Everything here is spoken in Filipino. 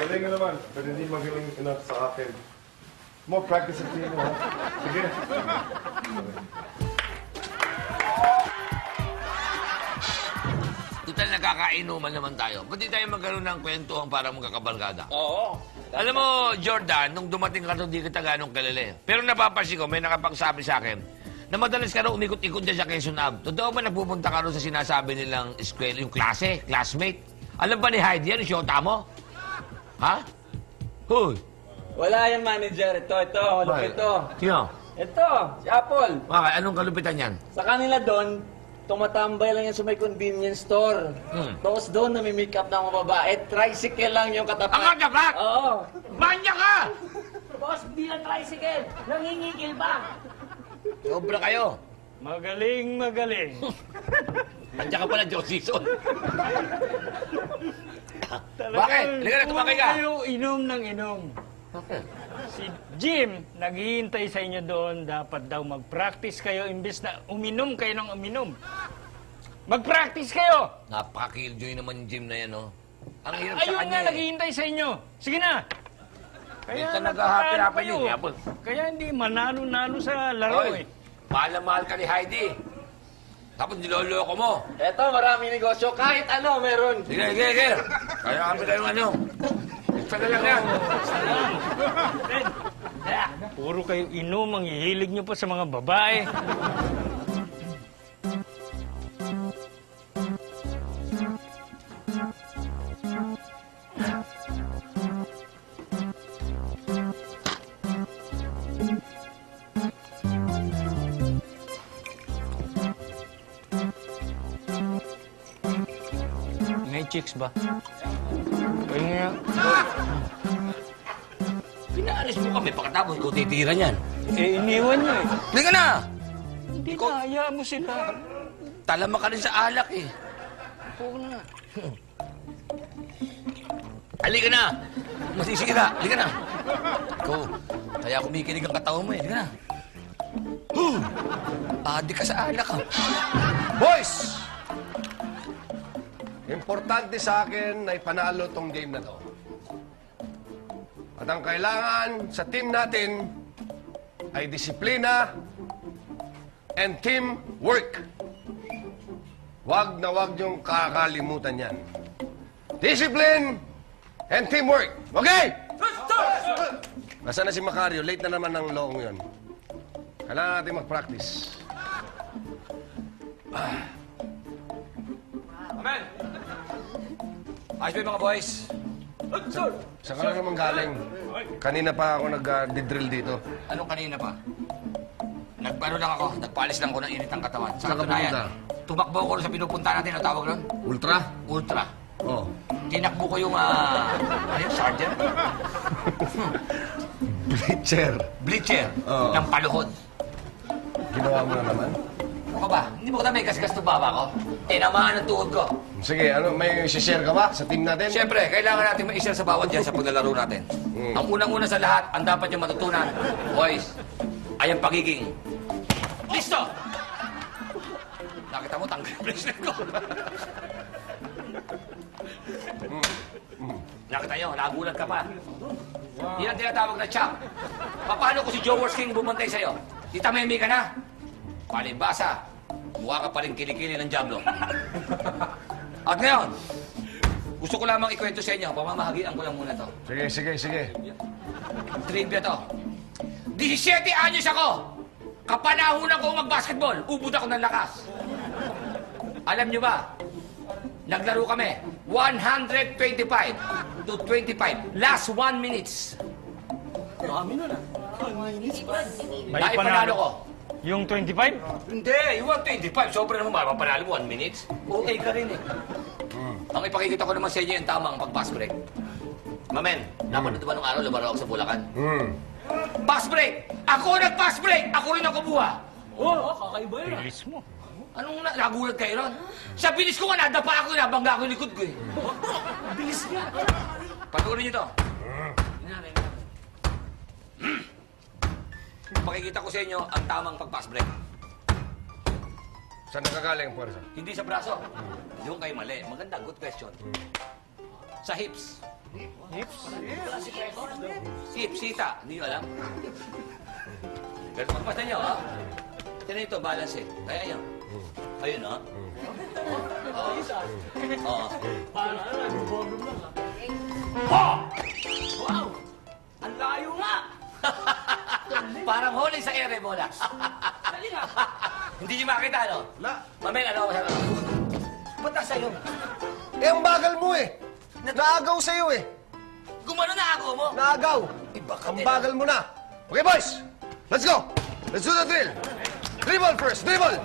Galing nga naman, pero hindi magaling enough sa akin. More practice at mo, ha? Sige. Total, nagkakainuman naman tayo. Ba't di tayo magkaroon ng kwentuhan para magkakabarkada? Oo. Alam mo, Jordan, nung dumating ka doon, di kita ganong kalali. Pero napapansin ko, may nakapagsabi sa akin, na madalas ka raw umikot-ikot dyan sa Quezon Ave. Totoo ba nagpupunta ka raw sa sinasabi nilang eskwela, yung klase, classmate? Alam ba ni Heidi yan, yung syota mo? Ha? Hoy! Wala yan, manager. Ito. Malupit ito. Sino? Ito, si Apple. Bakit? Anong kalupitan yan? Sa kanila doon, tumatambay lang yan sa may convenience store. Tapos doon, nami-make up ng mga babae. Tricycle lang yung katapat. Ang katapat? Oo. Manya ka! Boss, bilang tricycle, nangingigil ba? Sobra kayo. Magaling. Andiyan ka pala, Joe Season. Bakit? Halika na, tumakay ka. Kayo inom ng inom. Bakit? Si Jim, naghihintay sa inyo doon. Dapat daw mag-practice kayo imbes na uminom kayo ng uminom. Mag-practice kayo! Napaka-killjoy naman yung gym na yan, oh. Ang hirap sa Ayun kanya, nga, eh. naghihintay sa inyo. Sige na. Minsan nagpapalo naghahapi-hapi kayo. yun, Apple. Kaya hindi manalo-nalo sa laro Hoy, eh. mahal na mahal ka ni Heidi. Tapos niloloko mo. Ito, maraming negosyo. Kahit ano, meron. Sige. Kaya kami kayong ano. Isa na lang yan. Puro kayo inom, ang hihilig nyo pa sa mga babae. May chicks ba? Kaya nga. Pinaalis mo kami pagkatapos ko titira niyan. Eh, iniwan nyo eh. Halika na! Hindi na, hayaan mo sila. Talama ka rin sa alak eh. Oo na. Halika na! Masisira. Halika na. Ikaw, kaya kumikilig ang katawan mo eh. Halika na. Adik ka sa alak ah. Boys! Importante sa akin na ipanalo tong game na to. At ang kailangan sa team natin ay disiplina and teamwork. Wag na wag niyong kakalimutan yan. Discipline and teamwork. Okay? Nasaan na si Macario? Late na naman ng loong yun. Kailangan natin mag-practice. Amen! Ayos ba yung mga boys? Saan ka na naman galing? Kanina pa ako nag-drill dito. Anong kanina pa? Nagpano lang ako, nagpalis lang ako ng init ng katawan. Sa Saan ka katunayan, pumunta? tumakbo ako sa pinupunta natin, ang tawag nun? Ultra? Ultra. Oh. Tinakbo ko yung, ano yun, sergeant? Bleacher. Bleacher Oo. ng paluhod. Ginawa mo na naman? Ano ka ba? Hindi mo ka may kasgas ng baba ko? Tinamaan ang tuhod ko. Sige, ano, may share ka ba sa team natin? Siyempre, kailangan natin ma-share sa bawat dyan sa paglalaro natin. Ang unang-una sa lahat, ang dapat yung matutunan, boys, ay ang pagiging listo! Nakita mo, tanggal yung bracelet ko. Nakita nyo, nagulat ka pa. Yan ang tinatawag na champ. Paano ko si Joe Wars King bumantay sa'yo? Di tamemi ka na? Palibasa, mukha ka pa rin kilikili ng Diablo. At ngayon, gusto ko lamang ikwento sa inyo, pamamahagian ko lang muna to. Sige. Trivia to. 17 anyos ako! Kapanahunan ko mag-basketball, ubod ako ng lakas. Alam nyo ba, naglaro kami, 125 to 25, last 1 minutes. Marami nun ah. May Naipanalo ko. Yung 25? Hindi, yung 125, sobra naman ba? Mapanalo mo 1 minutes? Okay ka rin eh. Ang ipakikita ko naman sa inyo yung tamang pag-pass break. Mamen, napanood ba nung araw, labaro ako sa Bulacan? Pass break! Ako nag-pass break! Ako rin ang kumuha! Kakaiba yun. Bilis mo. Anong nagulat kayo ron? Sa bilis ko nga, nadapa ako, nabangga ako yung likod ko eh. Bilis nga. Panoorin niyo to. Pakikita ko sa inyo ang tamang pag-pass break. Saan nakagaling ang puwersa? Hindi sa braso. Yung kayo mali. Maganda, good question. Sa hips. Hips, sita. Hindi nyo alam? Ganun magpasta nyo, ha? Tinan ito, balance eh. Kaya yun. Ayun, ha? Oo. Wow! Ang layo nga! Parang huli sa ere, bola. Dali nga! Hindi nyo makita, no? Wala. Mamel, ano? Ba't nasa iyo? Eh, ang bagal mo eh. Naagaw sa'yo eh. Gumano na ako mo? Naagaw. Iba ka Ang din, bagal mo na. Okay, boys. Let's go. Let's do the drill. Dribble first. Dribble.